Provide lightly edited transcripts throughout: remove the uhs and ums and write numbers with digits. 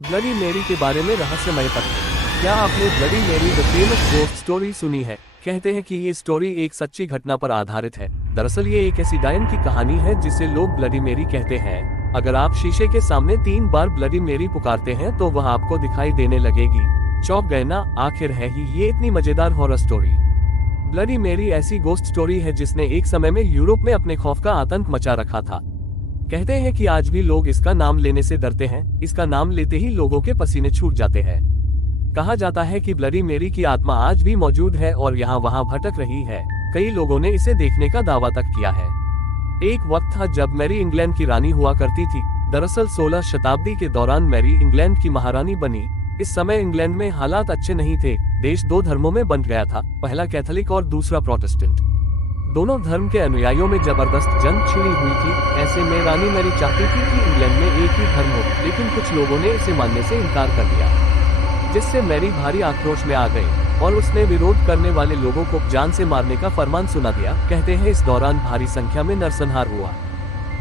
Bloody मेरी के बारे में रहस्यमय तथ्य। क्या आपने ब्लडी मेरी द फेमस गोस्ट स्टोरी सुनी है? कहते हैं कि ये स्टोरी एक सच्ची घटना पर आधारित है। दरअसल ये एक ऐसी डायन की कहानी है जिसे लोग ब्लडी मेरी कहते हैं। अगर आप शीशे के सामने 3 बार ब्लडी मेरी पुकारते हैं तो वह आपको दिखाई देने लगेगी। चौंक गए ना? आखिर है ही ये इतनी मजेदार हॉरर स्टोरी। ब्लडी मेरी ऐसी गोस्ट स्टोरी है जिसने एक समय में यूरोप में अपने खौफ का आतंक मचा रखा था। कहते हैं कि आज भी लोग इसका नाम लेने से डरते हैं। इसका नाम लेते ही लोगों के पसीने छूट जाते हैं। कहा जाता है कि ब्लडी मेरी की आत्मा आज भी मौजूद है और यहाँ वहाँ भटक रही है। कई लोगों ने इसे देखने का दावा तक किया है। एक वक्त था जब मैरी इंग्लैंड की रानी हुआ करती थी। दरअसल 16 शताब्दी के दौरान मैरी इंग्लैंड की महारानी बनी। इस समय इंग्लैंड में हालात अच्छे नहीं थे। देश 2 धर्मों में बंट गया था, पहला कैथोलिक और दूसरा प्रोटेस्टेंट। दोनों धर्म के अनुयायियों में जबरदस्त जंग छिड़ी हुई थी। ऐसे में रानी मैरी चाहती थी कि इंग्लैंड में एक ही धर्म हो, लेकिन कुछ लोगों ने इसे मानने से इनकार कर दिया, जिससे मैरी भारी आक्रोश में आ गई और उसने विरोध करने वाले लोगों को जान से मारने का फरमान सुना दिया। कहते हैं इस दौरान भारी संख्या में नरसंहार हुआ।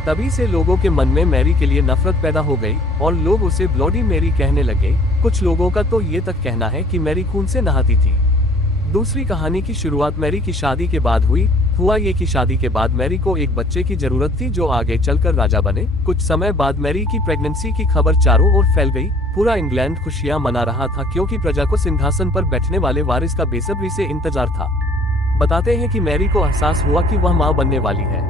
तभी से लोगों के मन में मैरी के लिए नफरत पैदा हो गई और लोग उसे ब्लडी मेरी कहने लगे। कुछ लोगों का तो ये तक कहना है कि मैरी खून से नहाती थी। दूसरी कहानी की शुरुआत मैरी की शादी के बाद हुआ ये कि शादी के बाद मैरी को एक बच्चे की जरूरत थी जो आगे चलकर राजा बने। कुछ समय बाद मैरी की प्रेगनेंसी की खबर चारों ओर फैल गई। पूरा इंग्लैंड खुशियां मना रहा था क्योंकि प्रजा को सिंहासन पर बैठने वाले वारिस का बेसब्री से इंतजार था। बताते हैं कि मैरी को एहसास हुआ कि वह मां बनने वाली है,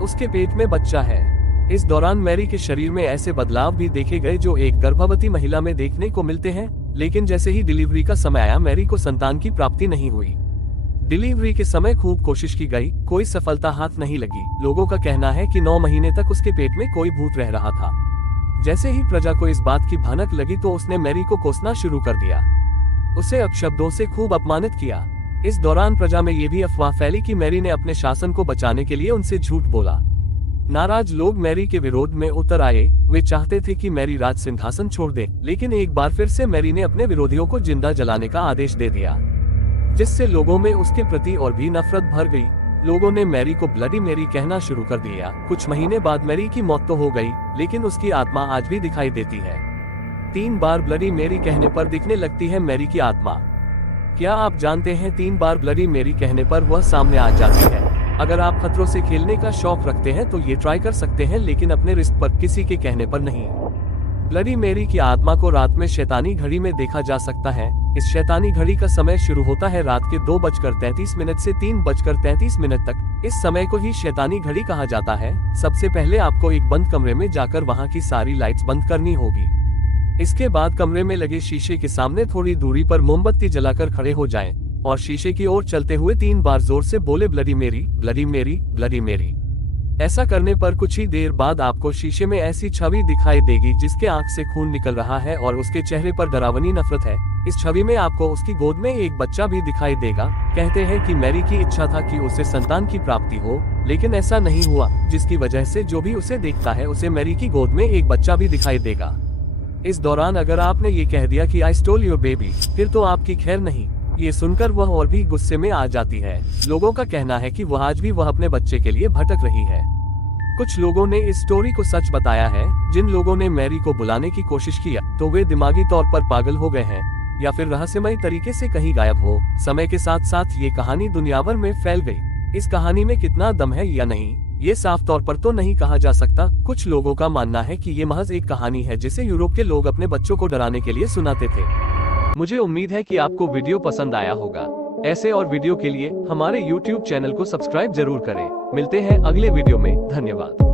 उसके पेट में बच्चा है। इस दौरान मैरी के शरीर में ऐसे बदलाव भी देखे गए जो एक गर्भवती महिला में देखने को मिलते हैं। लेकिन जैसे ही डिलीवरी का समय आया मैरी को संतान की प्राप्ति नहीं हुई। डिलीवरी के समय खूब कोशिश की गई, कोई सफलता हाथ नहीं लगी। लोगों का कहना है कि 9 महीने तक उसके पेट में कोई भूत रह रहा था। जैसे ही प्रजा को इस बात की भनक लगी तो उसने मैरी को कोसना शुरू कर दिया, उसे अपशब्दों से खूब अपमानित किया। इस दौरान प्रजा में ये भी अफवाह फैली कि मैरी ने अपने शासन को बचाने के लिए उनसे झूठ बोला। नाराज लोग मैरी के विरोध में उतर आए। वे चाहते थे कि मैरी राज सिंहासन छोड़ दे, लेकिन एक बार फिर से मैरी ने अपने विरोधियों को जिंदा जलाने का आदेश दे दिया, जिससे लोगों में उसके प्रति और भी नफरत भर गई। लोगों ने मैरी को ब्लडी मेरी कहना शुरू कर दिया। कुछ महीने बाद मैरी की मौत तो हो गई, लेकिन उसकी आत्मा आज भी दिखाई देती है। 3 बार ब्लडी मेरी कहने पर दिखने लगती है मैरी की आत्मा। क्या आप जानते हैं 3 बार ब्लडी मेरी कहने पर वह सामने आ जाती है? अगर आप खतरों से खेलने का शौक रखते हैं तो ये ट्राई कर सकते हैं, लेकिन अपने रिस्क पर, किसी के कहने पर नहीं। ब्लडी मेरी की आत्मा को रात में शैतानी घड़ी में देखा जा सकता है। इस शैतानी घड़ी का समय शुरू होता है रात के 2:33 से 3:33 तक। इस समय को ही शैतानी घड़ी कहा जाता है। सबसे पहले आपको एक बंद कमरे में जाकर वहां की सारी लाइट्स बंद करनी होगी। इसके बाद कमरे में लगे शीशे के सामने थोड़ी दूरी पर मोमबत्ती जलाकर खड़े हो जाएं और शीशे की ओर चलते हुए 3 बार जोर से बोले ब्लडी मेरी, ब्लडी मेरी, ब्लडी मेरी। ऐसा करने पर कुछ ही देर बाद आपको शीशे में ऐसी छवि दिखाई देगी जिसके आंख से खून निकल रहा है और उसके चेहरे पर डरावनी नफरत है। इस छवि में आपको उसकी गोद में एक बच्चा भी दिखाई देगा। कहते हैं कि मैरी की इच्छा था कि उसे संतान की प्राप्ति हो, लेकिन ऐसा नहीं हुआ, जिसकी वजह से जो भी उसे देखता है उसे मैरी की गोद में एक बच्चा भी दिखाई देगा। इस दौरान अगर आपने ये कह दिया कि आई स्टोल योर बेबी, फिर तो आपकी खैर नहीं। ये सुनकर वह और भी गुस्से में आ जाती है। लोगों का कहना है कि वह आज भी अपने बच्चे के लिए भटक रही है। कुछ लोगों ने इस स्टोरी को सच बताया है। जिन लोगों ने मैरी को बुलाने की कोशिश किया तो वे दिमागी तौर पर पागल हो गए हैं या फिर रहस्यमय तरीके से कहीं गायब हो। समय के साथ साथ ये कहानी दुनिया भर में फैल गई। इस कहानी में कितना दम है या नहीं, ये साफ तौर पर तो नहीं कहा जा सकता। कुछ लोगों का मानना है कि ये महज एक कहानी है जिसे यूरोप के लोग अपने बच्चों को डराने के लिए सुनाते थे। मुझे उम्मीद है कि आपको वीडियो पसंद आया होगा। ऐसे और वीडियो के लिए हमारे YouTube चैनल को सब्सक्राइब जरूर करें। मिलते हैं अगले वीडियो में। धन्यवाद।